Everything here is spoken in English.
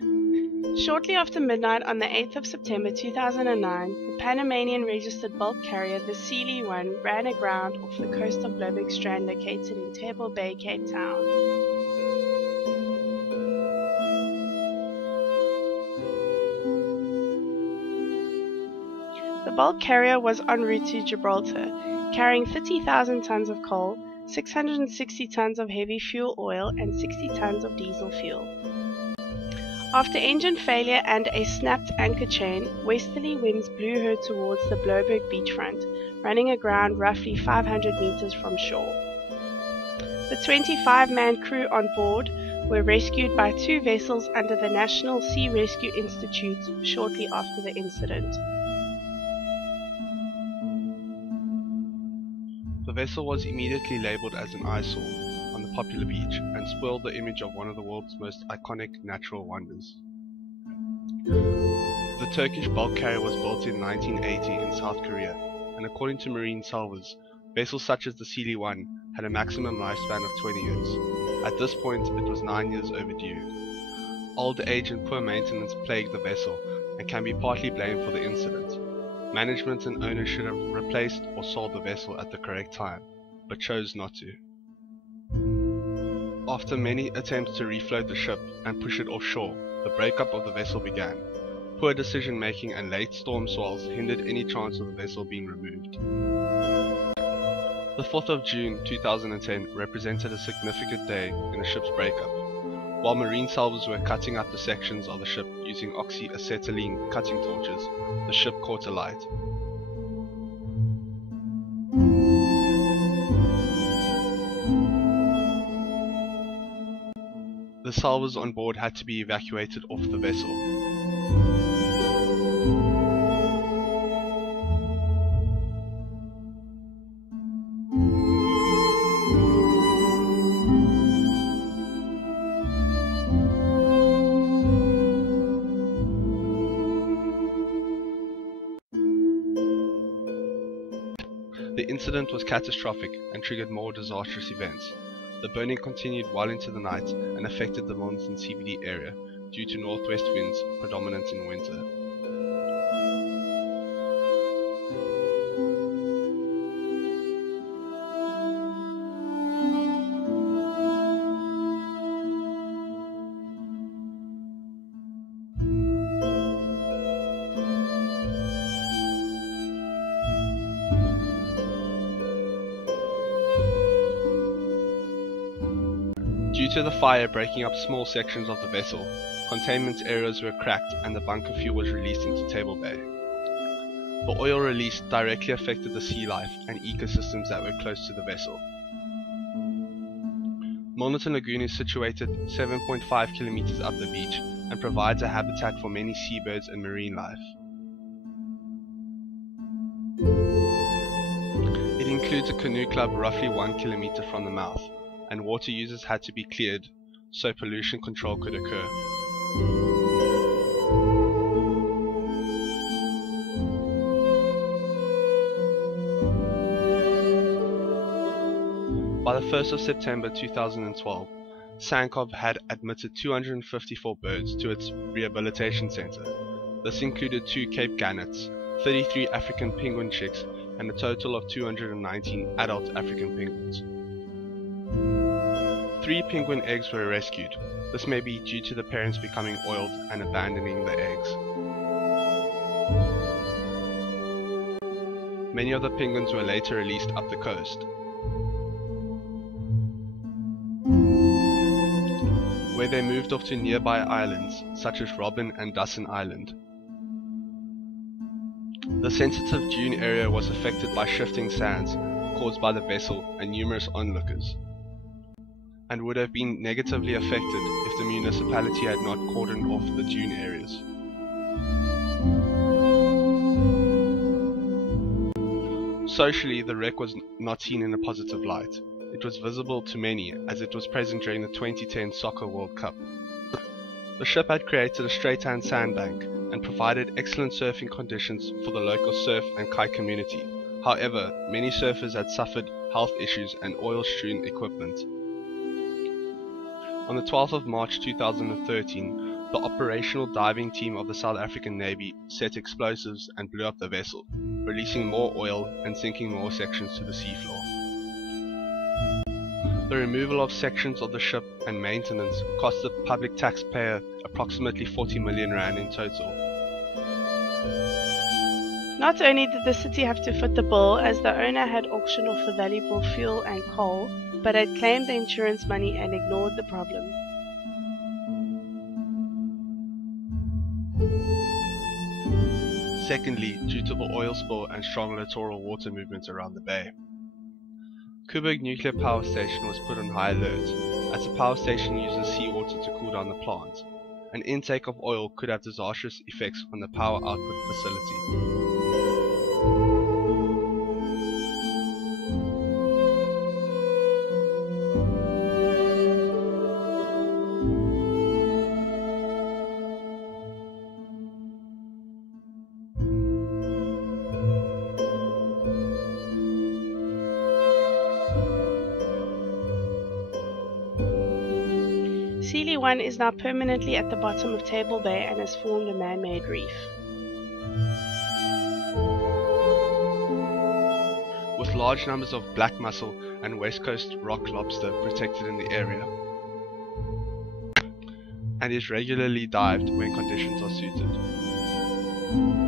Shortly after midnight on the 8th of September 2009, the Panamanian registered bulk carrier the Seli ran aground off the coast of Lobeck Strand located in Table Bay, Cape Town. The bulk carrier was en route to Gibraltar, carrying 30,000 tons of coal, 660 tons of heavy fuel oil and 60 tons of diesel fuel. After engine failure and a snapped anchor chain, westerly winds blew her towards the Bloberg beachfront, running aground roughly 500 meters from shore. The 25-man crew on board were rescued by 2 vessels under the National Sea Rescue Institute shortly after the incident. The vessel was immediately labelled as an eyesore on the popular beach and spoiled the image of one of the world's most iconic natural wonders. The Turkish bulk carrier was built in 1980 in South Korea, and according to marine salvors, vessels such as the Seli had a maximum lifespan of 20 years. At this point, it was 9 years overdue. Old age and poor maintenance plagued the vessel and can be partly blamed for the incident. Management and owners should have replaced or sold the vessel at the correct time, but chose not to. After many attempts to refloat the ship and push it offshore, the breakup of the vessel began. Poor decision making and late storm swells hindered any chance of the vessel being removed. The 4th of June 2010 represented a significant day in the ship's breakup. While marine salvors were cutting up the sections of the ship using oxyacetylene cutting torches, the ship caught alight. The salvors on board had to be evacuated off the vessel. The incident was catastrophic and triggered more disastrous events. The burning continued well into the night and affected the London CBD area due to northwest winds predominant in winter. Due to the fire breaking up small sections of the vessel, containment areas were cracked and the bunker fuel was released into Table Bay. The oil release directly affected the sea life and ecosystems that were close to the vessel. Milnerton Lagoon is situated 7.5 kilometers up the beach and provides a habitat for many seabirds and marine life. It includes a canoe club roughly 1 kilometer from the mouth, and water users had to be cleared so pollution control could occur. By the 1st of September 2012, Sankov had admitted 254 birds to its rehabilitation center. This included 2 Cape gannets, 33 African penguin chicks, and a total of 219 adult African penguins. 3 penguin eggs were rescued. This may be due to the parents becoming oiled and abandoning the eggs. Many of the penguins were later released up the coast, where they moved off to nearby islands such as Robben and Dussin Island. The sensitive dune area was affected by shifting sands caused by the vessel and numerous onlookers, and would have been negatively affected if the municipality had not cordoned off the dune areas. Socially, the wreck was not seen in a positive light. It was visible to many as it was present during the 2010 Soccer World Cup. The ship had created a straight-hand sandbank and provided excellent surfing conditions for the local surf and kite community. However, many surfers had suffered health issues and oil-strewn equipment. On the 12th of March 2013, the operational diving team of the South African Navy set explosives and blew up the vessel, releasing more oil and sinking more sections to the seafloor. The removal of sections of the ship and maintenance cost the public taxpayer approximately 40 million rand in total. Not only did the city have to foot the bill, as the owner had auctioned off the valuable fuel and coal, but had claimed the insurance money and ignored the problem. Secondly, due to the oil spill and strong littoral water movements around the bay. Qarbon nuclear power station was put on high alert, as the power station uses seawater to cool down the plant. An intake of oil could have disastrous effects on the power output facility. Seli 1 is now permanently at the bottom of Table Bay and has formed a man-made reef. With large numbers of black mussel and west coast rock lobster protected in the area, and is regularly dived when conditions are suited.